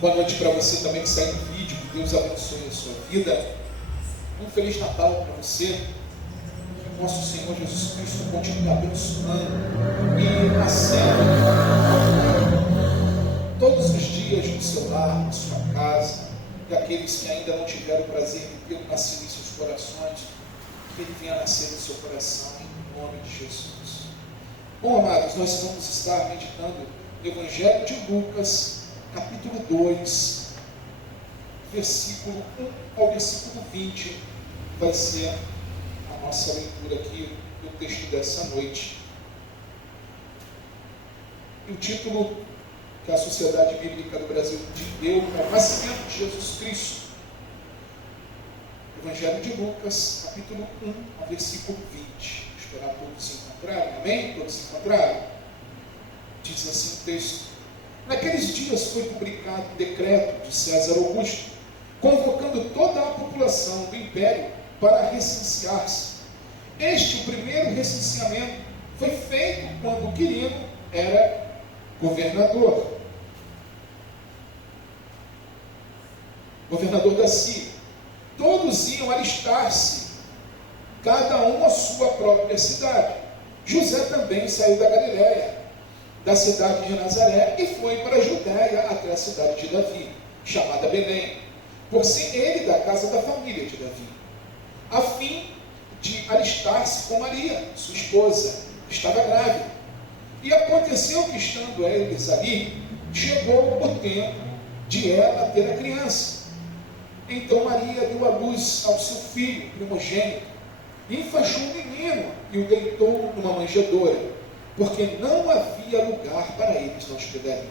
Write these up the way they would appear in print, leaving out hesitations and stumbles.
Boa noite para você também que sai no vídeo. Que Deus abençoe a sua vida. Um Feliz Natal para você. Que o nosso Senhor Jesus Cristo continue abençoando e nascendo todos os dias no seu lar, na sua casa. E aqueles que ainda não tiveram o prazer de ver nascer em seus corações, que Ele venha nascer no seu coração, em nome de Jesus. Bom, amados, nós vamos estar meditando no Evangelho de Lucas, capítulo 2, versículo 1 ao versículo 20, vai ser a nossa leitura aqui do texto dessa noite. E o título que a Sociedade Bíblica do Brasil deu é o Nascimento de Jesus Cristo. Evangelho de Lucas, capítulo 1 ao versículo 20. Vou esperar todos se encontrarem, amém? Todos se encontrarem? Diz assim o texto. Naqueles dias foi publicado um decreto de César Augusto, convocando toda a população do império para recensear-se. O primeiro recenseamento foi feito quando Quirino era governador da Síria. Todos iam alistar-se, cada um à sua própria cidade. José também saiu da Galiléia, da cidade de Nazaré, e foi para a Judéia até a cidade de Davi, chamada Belém, por ser ele da casa da família de Davi, a fim de alistar-se com Maria, sua esposa, que estava grávida. E aconteceu que, estando eles ali, chegou o tempo de ela ter a criança. Então Maria deu à luz ao seu filho primogênito, enfaixou o menino e o deitou numa manjedoura, porque não havia lugar para eles na hospedaria.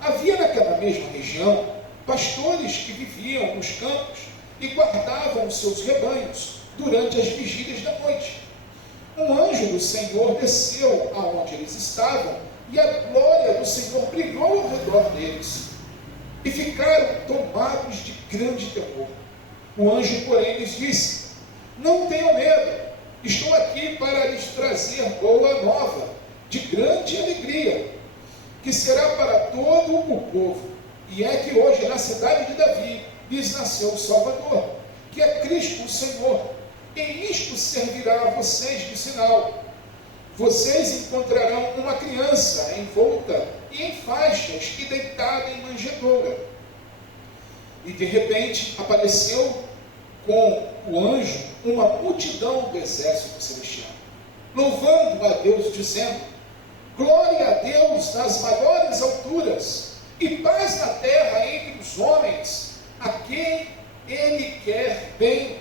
Havia naquela mesma região pastores que viviam nos campos e guardavam os seus rebanhos durante as vigílias da noite. Um anjo do Senhor desceu aonde eles estavam, e a glória do Senhor brilhou ao redor deles, e ficaram tomados de grande temor. O anjo, porém, lhes disse: não tenham medo, estou aqui para lhes trazer boa nova, de grande alegria, que será para todo o povo. E é que hoje, na cidade de Davi, lhes nasceu o Salvador, que é Cristo o Senhor. E isto servirá a vocês de sinal: vocês encontrarão uma criança envolta e em faixas e deitada em manjedoura. E de repente apareceu com o anjo uma multidão do exército celestial, louvando a Deus, dizendo: glória a Deus nas maiores alturas, e paz na terra entre os homens, a quem Ele quer bem.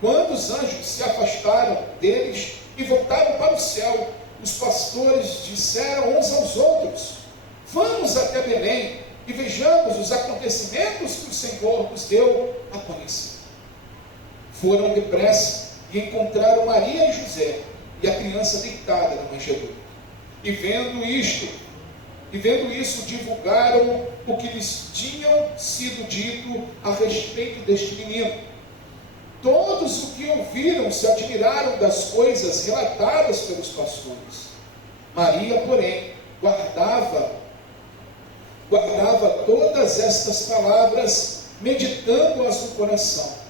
Quando os anjos se afastaram deles e voltaram para o céu, os pastores disseram uns aos outros: vamos até Belém e vejamos os acontecimentos que o Senhor nos deu a conhecer. Foram depressa e encontraram Maria e José e a criança deitada na manjedoura. E vendo isso, divulgaram o que lhes tinham sido dito a respeito deste menino. Todos os que ouviram se admiraram das coisas relatadas pelos pastores. Maria, porém, guardava todas estas palavras, meditando-as no coração.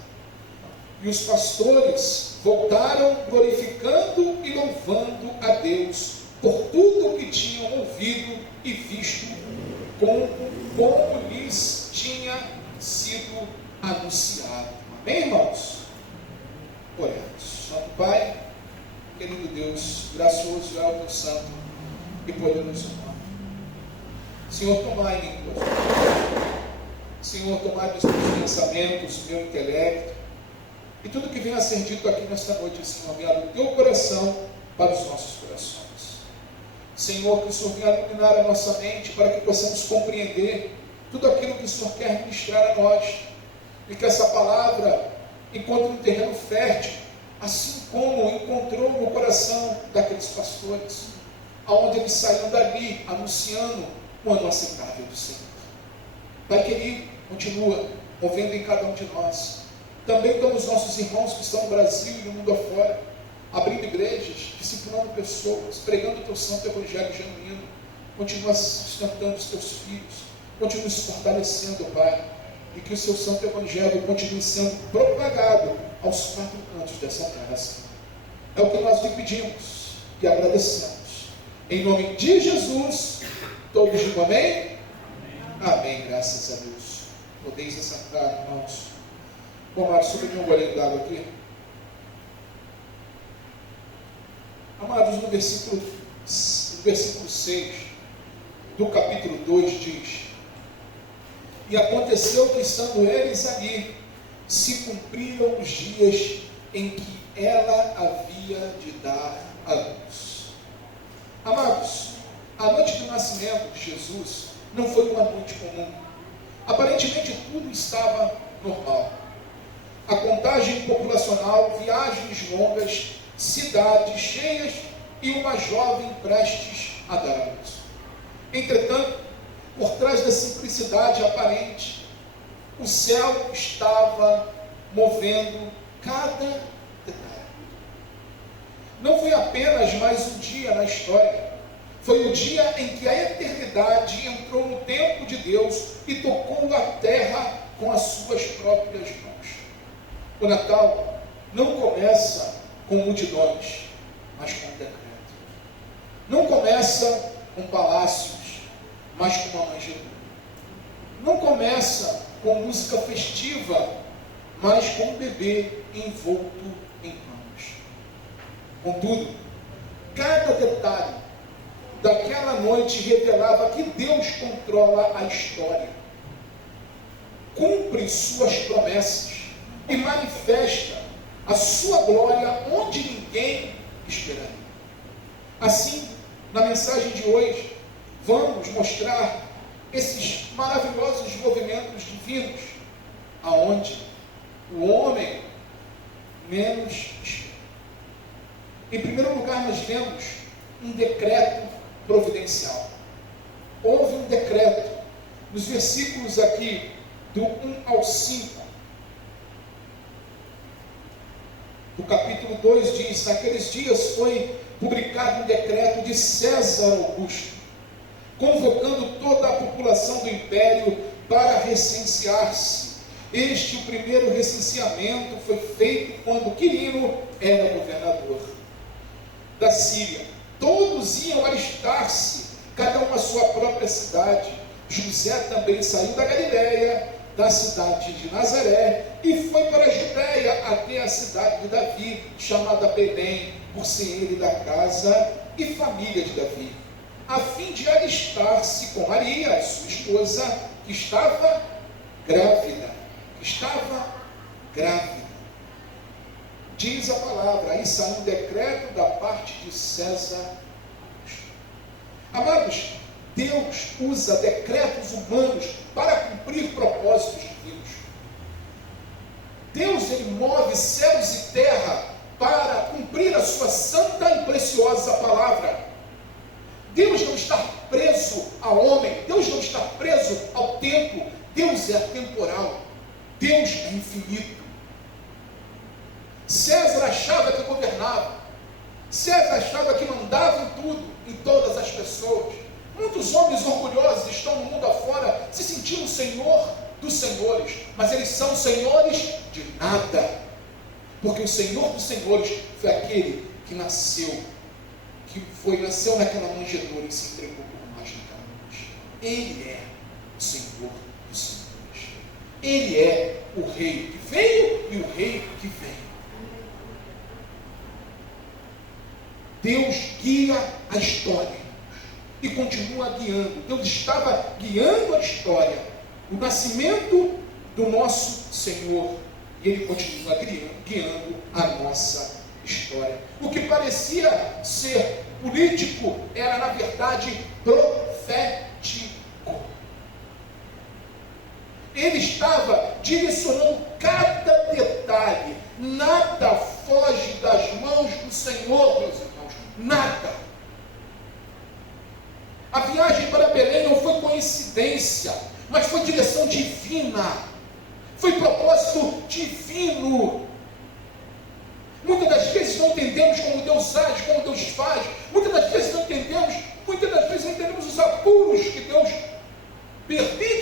E os pastores voltaram glorificando e louvando a Deus por tudo o que tinham ouvido e visto, como lhes tinha sido anunciado. Amém, irmãos? Oremos. Santo Pai, querido Deus, gracioso é o teu santo e poderoso nome. Senhor, tomai em mim tuas mãos. Senhor, tomai os meus pensamentos, o meu intelecto, e tudo que venha a ser dito aqui nesta noite, Senhor, venha do teu coração para os nossos corações. Senhor, que o Senhor venha iluminar a nossa mente para que possamos compreender tudo aquilo que o Senhor quer ministrar a nós, e que essa palavra encontre um terreno fértil, assim como encontrou no coração daqueles pastores, aonde eles saíram dali anunciando o ano aceitável do Senhor. Pai querido, continua movendo em cada um de nós. Também estamos nossos irmãos que estão no Brasil e no mundo afora, abrindo igrejas, discipulando pessoas, pregando o teu santo evangelho genuíno. Continua sustentando os teus filhos, continue se fortalecendo, Pai, e que o seu santo evangelho continue sendo propagado aos 4 cantos dessa terra, Senhor. É o que nós lhe pedimos e agradecemos. Em nome de Jesus, todos digam amém? Amém, graças a Deus. Podeis assentar, irmãos. Bom, amados, sobre um golinho d'água aqui. Amados, no versículo 6 do capítulo 2 diz: e aconteceu que, estando eles ali, se cumpriram os dias em que ela havia de dar a luz. Amados, a noite do nascimento de Jesus não foi uma noite comum. Aparentemente tudo estava normal. A contagem populacional, viagens longas, cidades cheias e uma jovem prestes a dar a luz. Entretanto, por trás da simplicidade aparente, o céu estava movendo cada detalhe. Não foi apenas mais um dia na história. Foi o dia em que a eternidade entrou no tempo de Deus e tocou a terra com as suas próprias mãos. O Natal não começa com multidões, mas com decreto. Não começa com palácios, mas com uma manjedoura. Não começa com música festiva, mas com um bebê envolto em panos. Contudo, cada detalhe daquela noite revelava que Deus controla a história, cumpre suas promessas e manifesta a sua glória onde ninguém esperaria. Assim, na mensagem de hoje, vamos mostrar esses maravilhosos movimentos divinos, aonde o homem menos espera. Em primeiro lugar, nós vemos um decreto providencial. Houve um decreto, nos versículos aqui, do 1 ao 5, do capítulo 2 diz: naqueles dias foi publicado um decreto de César Augusto, convocando toda a população do império para recensear-se. O primeiro recenseamento foi feito quando Quirino era governador da Síria. Todos iam alistar-se, cada um à sua própria cidade. José também saiu da Galiléia, da cidade de Nazaré, e foi para a Judéia até a cidade de Davi, chamada Belém, por ser ele da casa e família de Davi, a fim de alistar-se com Maria, sua esposa, que estava grávida. Diz a palavra, aí saiu um decreto da parte de César. Amados, Deus usa decretos humanos para cumprir propósitos divinos. Deus, ele move céus e terra para cumprir a sua santa e preciosa palavra. Deus não está preso ao homem, Deus não está preso ao tempo. Deus é atemporal, Deus é infinito. César achava que governava, César achava que mandava em tudo, em todas as pessoas. Muitos homens orgulhosos estão no mundo afora se sentindo senhor dos senhores, mas eles são senhores de nada, porque o Senhor dos senhores foi aquele que nasceu naquela manjedoura e se entregou por nós naquela noite. Ele é o Senhor dos senhores, ele é o rei que veio e o rei que vem. Deus guia a história e continua guiando. Deus estava guiando a história, o nascimento do nosso Senhor, e Ele continua guiando a nossa história. O que parecia ser político era, na verdade, profético. Ele estava direcionando cada detalhe. Nada foge das mãos do Senhor, meus irmãos. Nada. A viagem para Belém não foi coincidência, mas foi direção divina. Foi propósito divino. Muitas das vezes não entendemos como Deus age, como Deus faz. Muitas das vezes não entendemos os apuros que Deus permite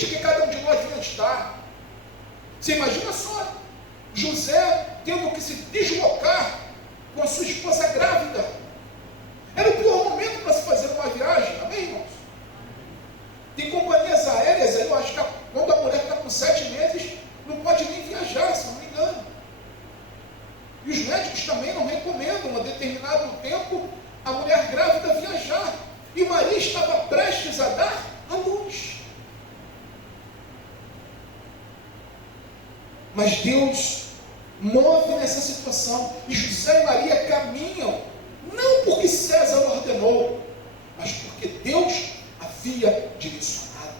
Maria estava prestes a dar à luz. Mas Deus move nessa situação, e José e Maria caminham, não porque César ordenou, mas porque Deus havia direcionado.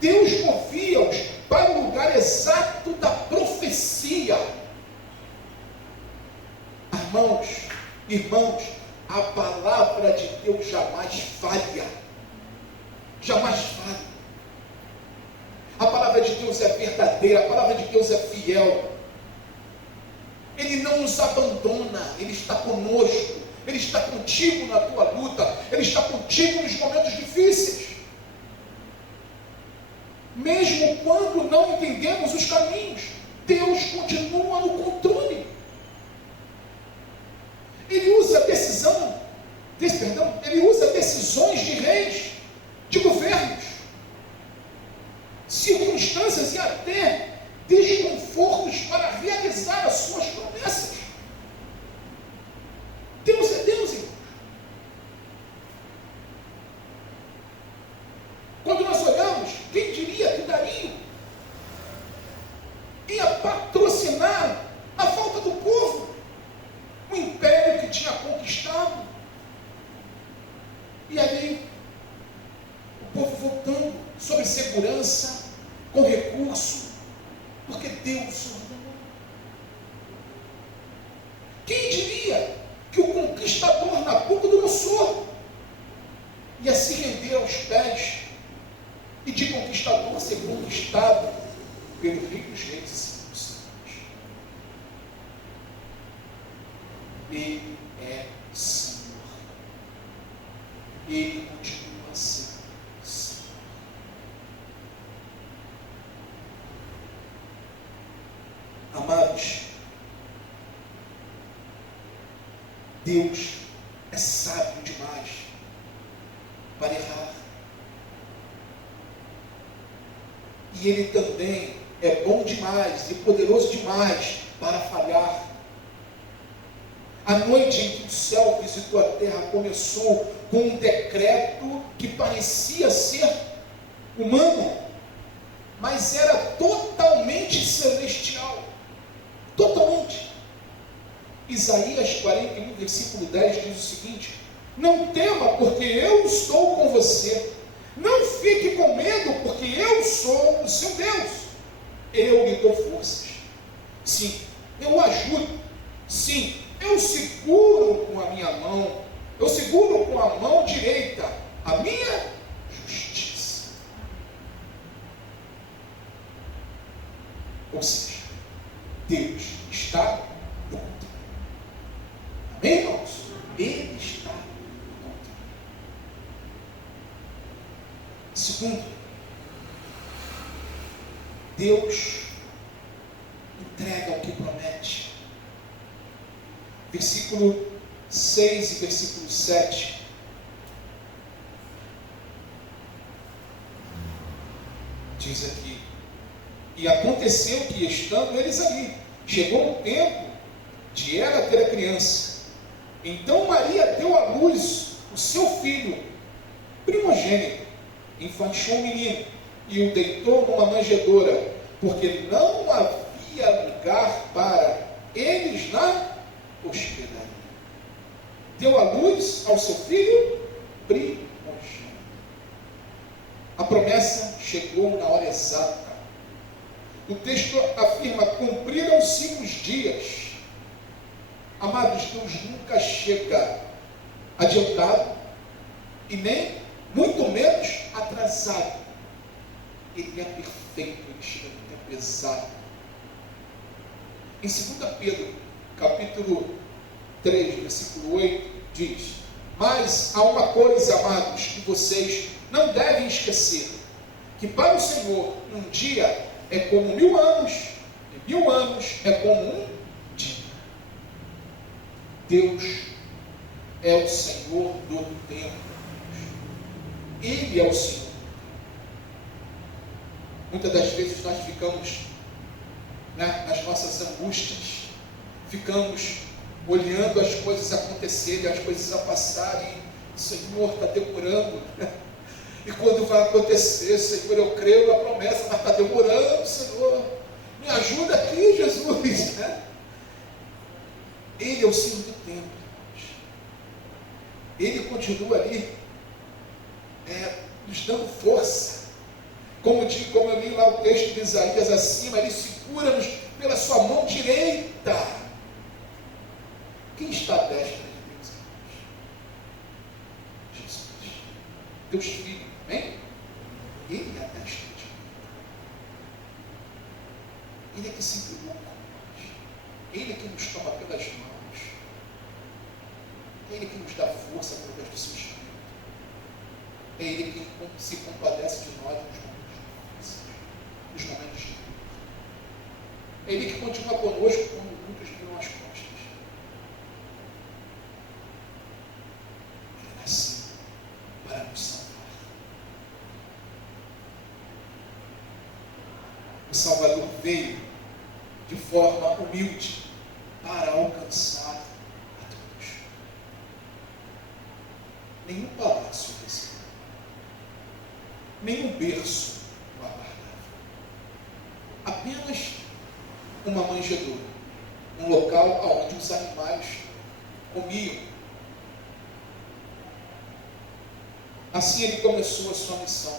Deus movia-os para o lugar exato da profecia. Irmãos, a palavra de Deus jamais falha. Jamais falha. A palavra de Deus é verdadeira, a palavra de Deus é fiel. Ele não nos abandona, Ele está conosco, Ele está contigo na tua luta, Ele está contigo nos momentos difíceis. Mesmo quando não entendemos os caminhos, Deus continua no controle. Ele usa decisões de reis, de governos, circunstâncias e até desconfortos para realizar as suas promessas. Deus é Deus, irmãos. Quando nós olhamos, quem diria que Dario ia patrocinar a falta do povo, o império que tinha conquistado, e ali o povo voltando sobre segurança, com recurso, porque Deus ordenou. Quem diria que o conquistador Nabucodonosor ia se render aos pés e de conquistador ser conquistado pelo Rei dos Reis e Senhor dos Senhores? Ele é Senhor. Ele continua sendo Senhor. Amados, Deus é sábio demais para errar. E Ele também é bom demais e poderoso demais para falhar. A noite em que o céu visitou a terra começou com um decreto que parecia ser humano, mas era totalmente celestial. Totalmente. Isaías 41, versículo 10 diz o seguinte: não tema, porque eu estou com você. Não fique com medo, porque eu sou o seu Deus. Eu lhe dou forças. Sim, eu o ajudo. Sim, eu seguro com a minha mão. Eu seguro com a mão direita a minha justiça. Ou seja, Deus está no controle. Amém, irmãos? Ele está no controle. Segundo, Deus entrega o que promete. Versículo 6 e versículo 7. Diz aqui: e aconteceu que, estando eles ali, chegou o tempo de ela ter a criança. Então Maria deu à luz o seu filho primogênito, enfaixou o menino e o deitou numa manjedoura, porque não havia lugar para eles na hospedaria. Deu à luz ao seu filho primogênito. A promessa chegou na hora exata. O texto afirma: cumpriram-se os dias. Amados, Deus nunca chega adiantado e nem muito menos atrasado. Ele é perfeito, ele chega no tempo exato. Em 2 Pedro, capítulo 3, versículo 8, diz: mas há uma coisa, amados, que vocês não devem esquecer, que para o Senhor um dia é como 1000 anos, e 1000 anos é como um dia. Deus é o Senhor do tempo. Ele é o Senhor. Muitas das vezes nós ficamos, nas nossas angústias, ficamos olhando as coisas acontecerem, as coisas a passarem, Senhor, está demorando. E quando vai acontecer, Senhor, eu creio na promessa, mas está demorando, Senhor. Me ajuda aqui, Jesus. Ele é o Senhor do tempo. Ele continua ali, nos dando força. Como eu li lá o texto de Isaías acima, ele segura-nos pela sua mão direita. Quem está à destra de Deus? Jesus. Deus Filho, amém? Ele é a destra de Deus. Ele é que se preocupa com nós. Ele é que nos toma pelas mãos. Ele que nos dá força através do seu Espírito. É Ele que se compadece de nós nos momentos de dor. É Ele que continua conosco quando muitos viram as costas. Ele nasceu para nos salvar. O Salvador veio de forma humilde para alcançar a todos. Nenhum palácio recebeu, nenhum berço o aguardava. Apenas uma manjedoura, um local onde os animais comiam. Assim ele começou a sua missão,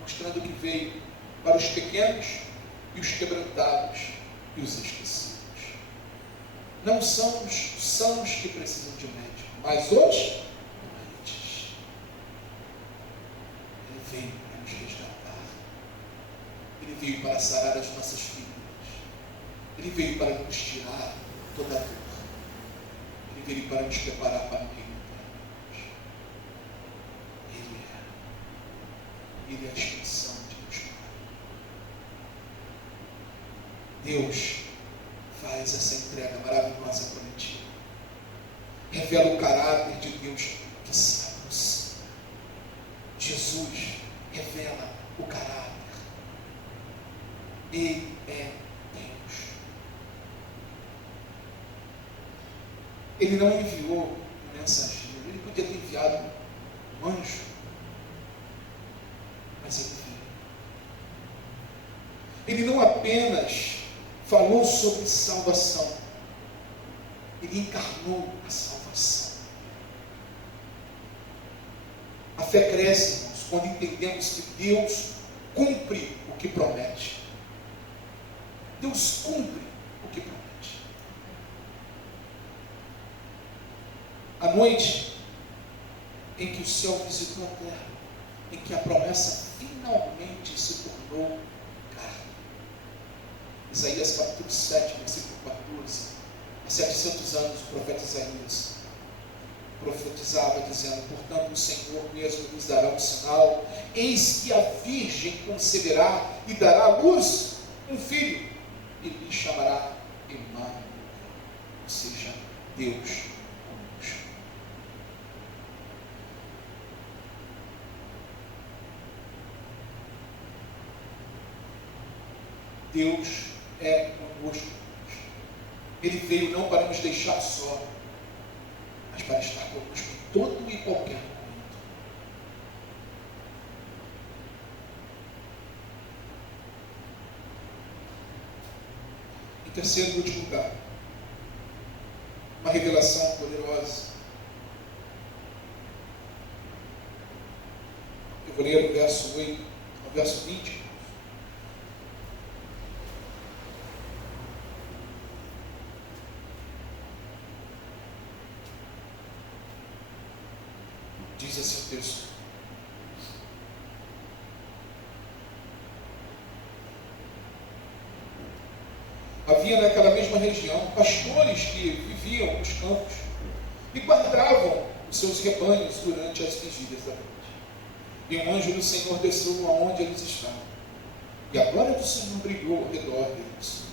mostrando que veio para os pequenos e os quebrantados e os esquecidos. Não são os sãos que precisam de médico, mas os doentes. Ele veio para nos resgatar. Ele veio para sarar as nossas feridas. Ele veio para nos tirar toda a dor. Ele veio para nos preparar para o reino de Deus. Ele é a expressão de Deus. Deus faz essa entrega maravilhosa prometida. Revela o caráter de Deus que se aproxima. Jesus revela o caráter. Ele é Deus. Ele não enviou um mensageiro. Ele podia ter enviado um anjo. Mas ele veio. Ele não apenas falou sobre salvação. Ele encarnou a salvação. A fé cresce, irmãos, quando entendemos que Deus cumpre o que promete. Deus cumpre o que promete. A noite em que o céu visitou a terra, em que a promessa finalmente se tornou carne. Isaías capítulo 7, versículo 14. Há 700 anos o profeta Isaías profetizava dizendo: portanto o Senhor mesmo nos dará um sinal, eis que a virgem conceberá e dará à luz um filho, e lhe chamará Emanuel, ou seja, Deus conosco. Deus é conosco. Ele veio não para nos deixar só, mas para estar conosco em todo e qualquer momento. Em terceiro e último lugar, uma revelação poderosa. Eu vou ler o verso 8 ao verso 20. Diz assim o texto: havia naquela mesma região pastores que viviam nos campos e guardavam os seus rebanhos durante as vigílias da noite. E um anjo do Senhor desceu aonde eles estavam, e a glória do Senhor brilhou ao redor deles,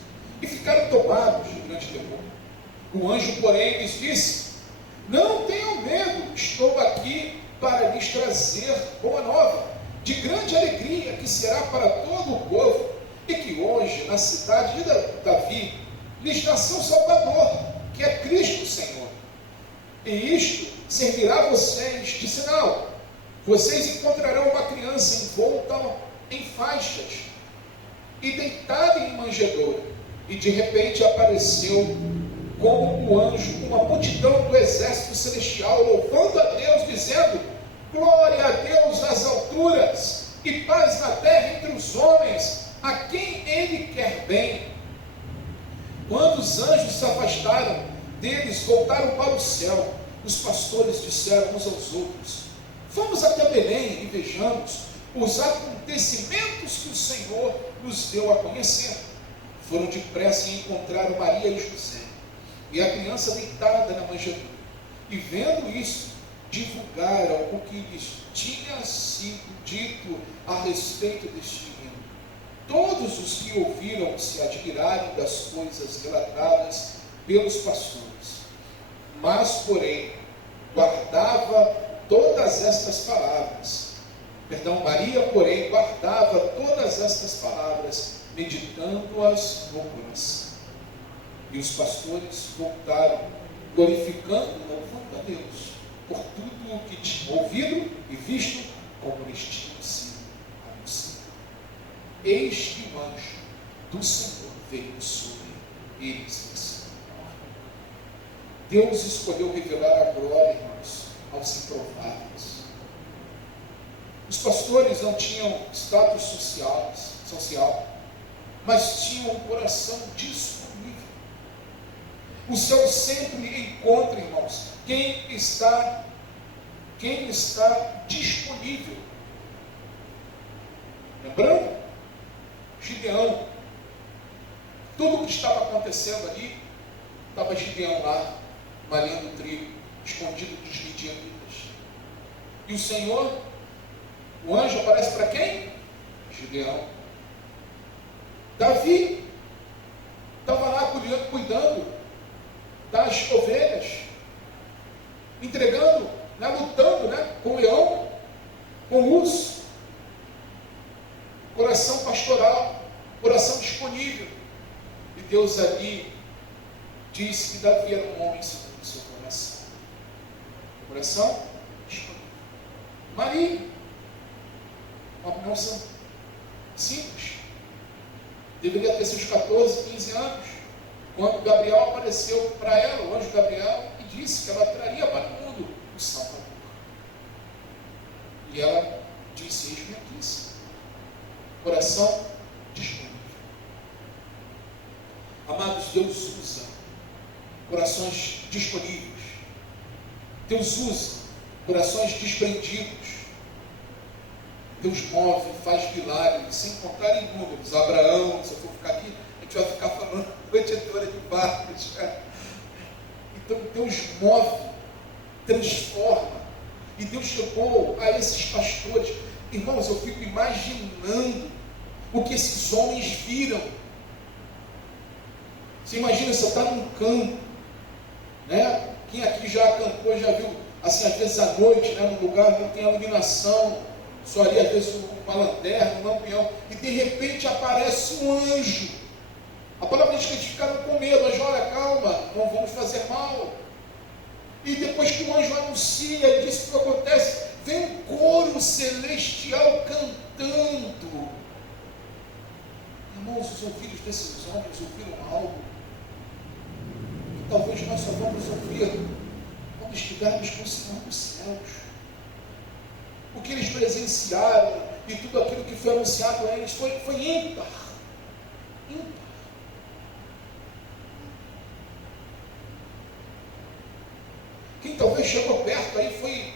e ficaram tomados de grande temor. O anjo, porém, lhes disse: não tenham medo, estou aqui para lhes trazer boa nova, de grande alegria, que será para todo o povo, e que hoje, na cidade de Davi, lhes nasceu um Salvador, que é Cristo o Senhor. E isto servirá a vocês de sinal. Vocês encontrarão uma criança envolta em faixas e deitada em manjedoura. E de repente apareceu como um anjo, uma multidão do exército celestial, louvando a Deus, dizendo: glória a Deus nas alturas, e paz na terra entre os homens, a quem Ele quer bem. Quando os anjos se afastaram deles, voltaram para o céu. Os pastores disseram uns aos outros: vamos até Belém e vejamos os acontecimentos que o Senhor nos deu a conhecer. Foram depressa e encontraram Maria e José, e a criança deitada na manjedoura. E vendo isso, divulgaram o que lhes tinha sido dito a respeito deste menino. Todos os que ouviram se admiraram das coisas relatadas pelos pastores. Mas, porém, guardava todas estas palavras. Maria, porém, guardava todas estas palavras, meditando-as no coração. E os pastores voltaram, glorificando e louvando a Deus por tudo o que tinham ouvido e visto, como lhes tinha sido anunciado. Eis que o anjo do Senhor veio sobre eles. Deus escolheu revelar a glória, irmãos, aos improváveis. Os pastores não tinham status social, mas tinham um coração disponível. O céu sempre encontra, irmãos, quem está disponível. Lembrando? Gideão. Tudo o que estava acontecendo ali, estava Gideão lá, malhando o trigo, escondido dos midianitas. E o Senhor, o anjo aparece para quem? Gideão. Davi estava lá cuidando das ovelhas, entregando, lutando com o leão, com o urso. Coração pastoral, coração disponível. E Deus ali disse que Davi era um homem segundo o seu coração. Coração disponível. Maria, uma moça simples, deveria ter seus 14, 15 anos, quando Gabriel apareceu para ela, o anjo Gabriel, e disse que ela traria para o mundo o Salvador. E ela disse: eis-me aqui, Senhor. Coração disponível. Amados, Deus usa corações disponíveis. Deus usa corações desprendidos. Deus move, faz milagres, sem contar em números. Abraão, se eu for ficar aqui, a gente vai ficar falando protetora de barcos. Então Deus move, transforma. E Deus chegou a esses pastores. Irmãos, eu fico imaginando o que esses homens viram. Você imagina, você está num campo, né? Quem aqui já acampou, já viu, assim, às vezes à noite, num lugar que não tem iluminação, só ali às vezes uma lanterna, um lampião, e de repente aparece um anjo. A palavra diz que eles ficaram com medo, mas olha, calma, não vamos fazer mal. E depois que o anjo anuncia, ele diz o que acontece, vem um coro celestial cantando. Irmãos, os ouvidos desses homens ouviram algo que talvez nós só vamos ouvir quando estivermos com o Senhor dos céus. O que eles presenciaram e tudo aquilo que foi anunciado a eles foi ímpar. Ímpar. Quem talvez chegou perto aí foi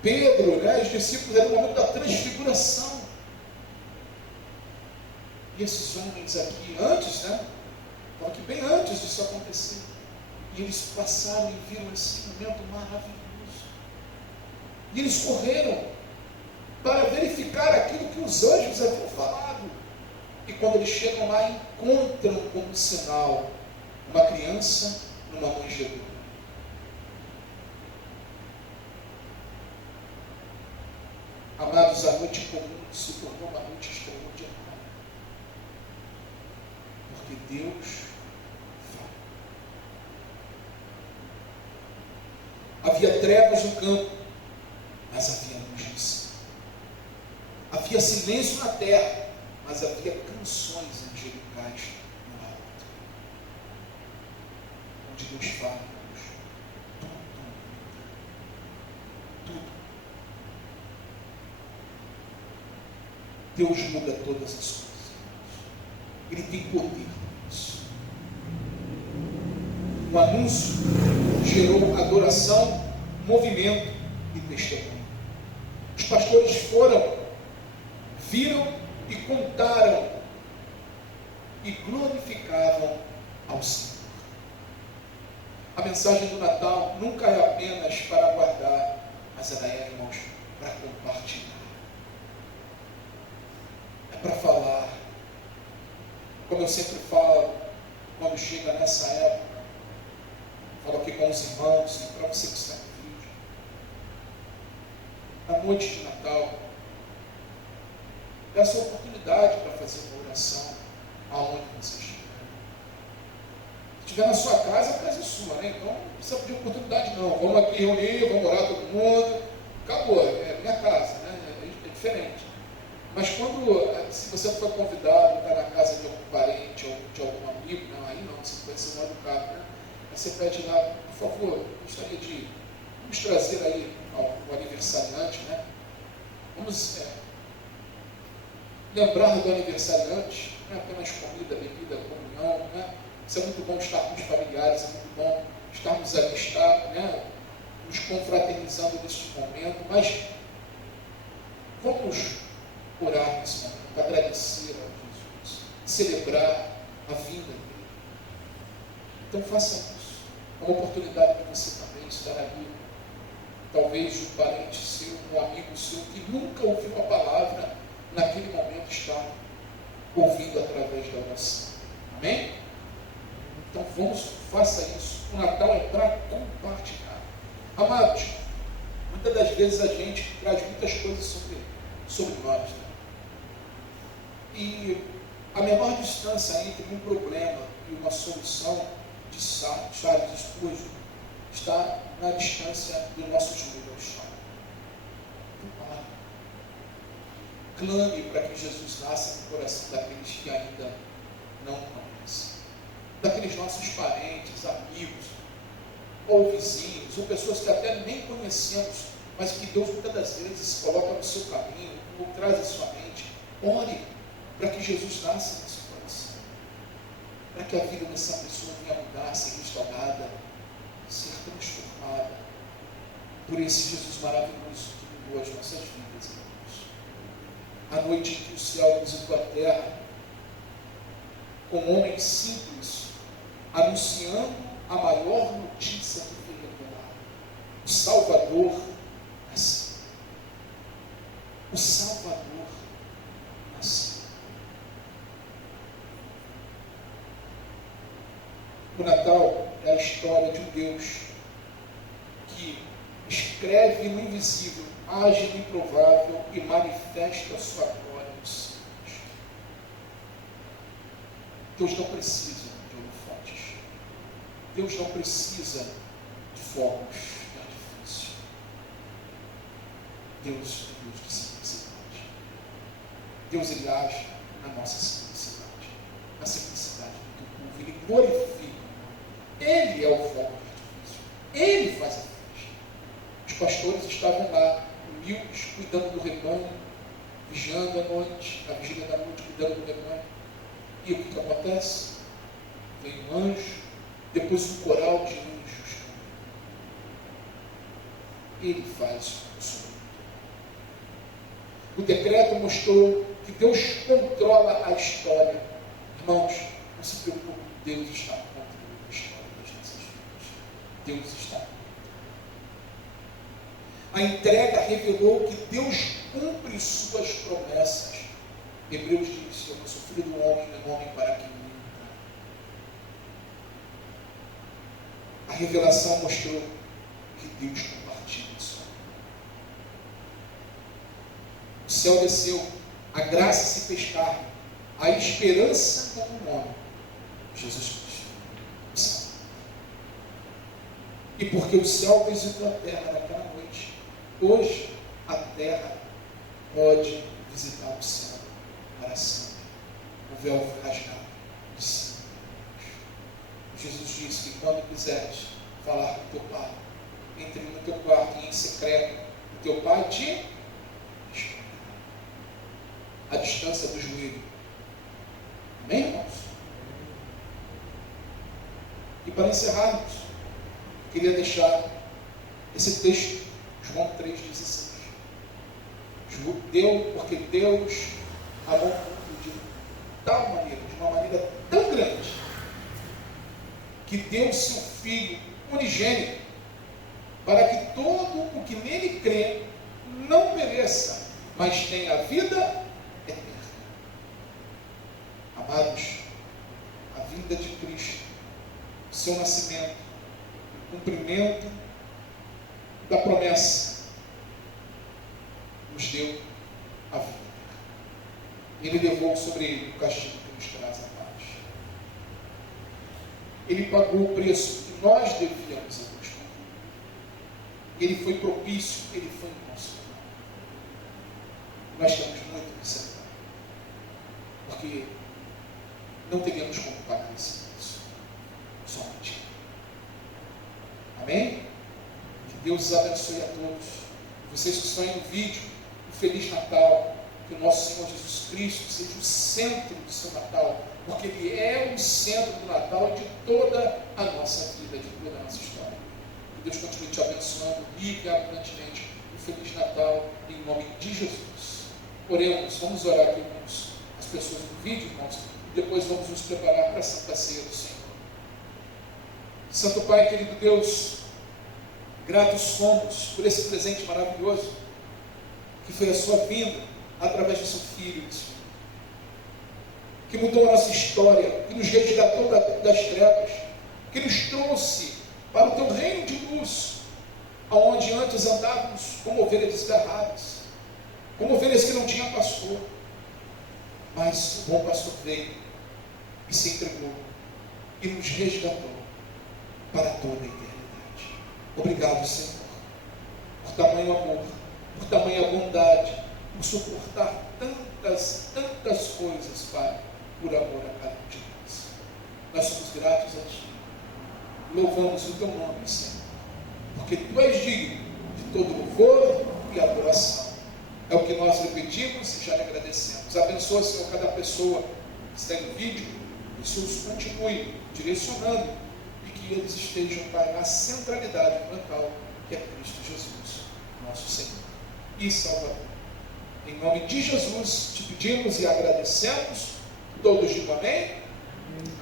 Pedro, os discípulos, era o momento da transfiguração. E esses homens aqui, antes, estão aqui bem antes disso acontecer. E eles passaram e viram esse momento maravilhoso. E eles correram para verificar aquilo que os anjos haviam falado. E quando eles chegam lá, encontram como sinal uma criança numa manjedoura. Amados, a noite comum se tornou uma noite extraordinária. Porque Deus fala. Havia trevas no campo, mas havia luz no céu. Havia silêncio na terra, mas havia canções angelicais no alto. Onde Deus fala, tudo. Deus muda todas as coisas. Ele tem poder para isso. O anúncio gerou adoração, movimento e testemunho. Os pastores foram, viram e contaram e glorificavam ao Senhor. A mensagem do Natal nunca é apenas para guardar, mas ela é, irmãos, para compartilhar. É para falar. Como eu sempre falo, quando chega nessa época, falo aqui com os irmãos e para você que está no vídeo. Na noite de Natal, é a sua oportunidade para fazer uma oração aonde você estiver. Se estiver na sua casa, a casa é sua, né? Então não precisa pedir oportunidade não. Vamos aqui reunir, vamos orar todo mundo. Acabou, é minha casa, né? É diferente. Mas quando, se você for convidado, está na casa de algum parente ou de algum amigo, não, aí não, você pode ser mal educado, né? Aí você pede lá, por favor, gostaria de, vamos trazer aí o aniversariante, né? Vamos lembrar do aniversariante, não é apenas comida, bebida, comunhão, né? Isso é muito bom estar com os familiares, é muito bom estarmos ali, né? Nos confraternizando neste momento, mas vamos orar nesse momento, agradecer a Jesus, celebrar a vinda dele. Então faça isso. É uma oportunidade para você também estar ali. Talvez um parente seu, um amigo seu que nunca ouviu a palavra, naquele momento está ouvindo através da oração. Amém? Então faça isso. O Natal é para compartilhar. Amados, muitas das vezes a gente traz muitas coisas sobre nós, né? E a menor distância entre um problema e uma solução de Charles Spurgeon está na distância do nosso joelho ao chão. Clame para que Jesus nasça no coração daqueles que ainda não conhecem. Daqueles nossos parentes, amigos, ou vizinhos, ou pessoas que até nem conhecemos, mas que Deus muitas das vezes coloca no seu caminho, ou traz à sua mente. Ore para que Jesus nasça no seu coração. Para que a vida dessa pessoa venha mudar, ser restaurada, ser transformada por esse Jesus maravilhoso que mudou as nossas vidas, irmãos. A noite em que o céu visitou a terra, com homens simples, anunciando a maior notícia que foi revelada. O Salvador nasceu. O Salvador nasceu. O Natal é a história de um Deus que escreve no invisível, age no improvável e manifesta a sua glória nos céus. Deus não precisa de holofotes. Deus não precisa de fogos de artifício. Deus é Deus de simplicidade. Deus, ele age na nossa simplicidade, na simplicidade do povo. Ele glorifica. Ele é o fogo de artifício. Ele faz a festa. Os pastores estavam lá, humildes, cuidando do rebanho, vigiando à noite, na vigília da noite, cuidando do rebanho. E o que acontece? Vem um anjo, depois um coral de anjos. Ele faz o som. O decreto mostrou que Deus controla a história. Irmãos, não se preocupe, Deus está no controle da história das nossas vidas. Deus está no controle. A entrega revelou que Deus cumpre suas promessas. Hebreus diz: eu não sou filho do homem, nem homem para que minta. A revelação mostrou que Deus compartilha isso. O céu desceu, a graça se fez carne, a esperança como um homem, Jesus Cristo. E porque o céu visitou a terra naquela noite, hoje a terra pode visitar o céu para sempre. O véu foi rasgado de cima a baixo. Jesus disse que quando quiseres falar com teu Pai, entre no teu quarto e em secreto, o teu Pai te responderá. A distância do joelho. Amém, irmãos? E para encerrarmos, eu queria deixar esse texto, João 3,16. Porque Deus amou o mundo de tal maneira, de uma maneira tão grande, que deu seu Filho unigênito, para que todo o que nele crê não pereça, mas tenha a vida eterna. Amados, a vinda de Cristo, o seu nascimento, o cumprimento da promessa, nos deu a vida. Ele levou sobre ele o castigo que nos traz a paz. Ele pagou o preço que nós devíamos a Deus. Ele foi propício, ele foi nosso. Nós temos muito que celebrar, porque não teríamos como pagar esse preço. Somente. Amém? Que Deus os abençoe a todos. Vocês que estão aí no vídeo, um Feliz Natal. Que o nosso Senhor Jesus Cristo seja o centro do seu Natal, porque Ele é o centro do Natal e de toda a nossa vida, de toda a nossa história. Que Deus continue te abençoando rica e abundantemente. Um Feliz Natal, em nome de Jesus. Oremos, vamos orar aqui com as pessoas no vídeo, irmãos, e depois vamos nos preparar para a Santa Ceia do Senhor. Santo Pai, querido Deus, gratos somos por esse presente maravilhoso, que foi a sua vinda, através do seu Filho, que mudou a nossa história, que nos resgatou das trevas, que nos trouxe para o teu reino de luz, aonde antes andávamos como ovelhas desgarradas, como ovelhas que não tinham pastor, mas o bom pastor veio e se entregou e nos resgatou para toda a eternidade. Obrigado, Senhor, por tamanho amor, por tamanha bondade, por suportar tantas coisas, Pai, por amor a cada um de nós. Nós somos gratos a Ti. Louvamos o Teu nome, Senhor, porque Tu és digno de todo louvor e adoração. É o que nós repetimos e já lhe agradecemos. Abençoa, Senhor, cada pessoa que está no vídeo, que o Senhor os continue direcionando e que eles estejam, Pai, na centralidade do Natal, que é Cristo Jesus, nosso Senhor e Salvador. Em nome de Jesus, te pedimos e agradecemos. Todos digam amém?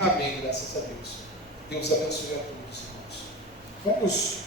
Amém, graças a Deus. Deus abençoe a todos, irmãos. Vamos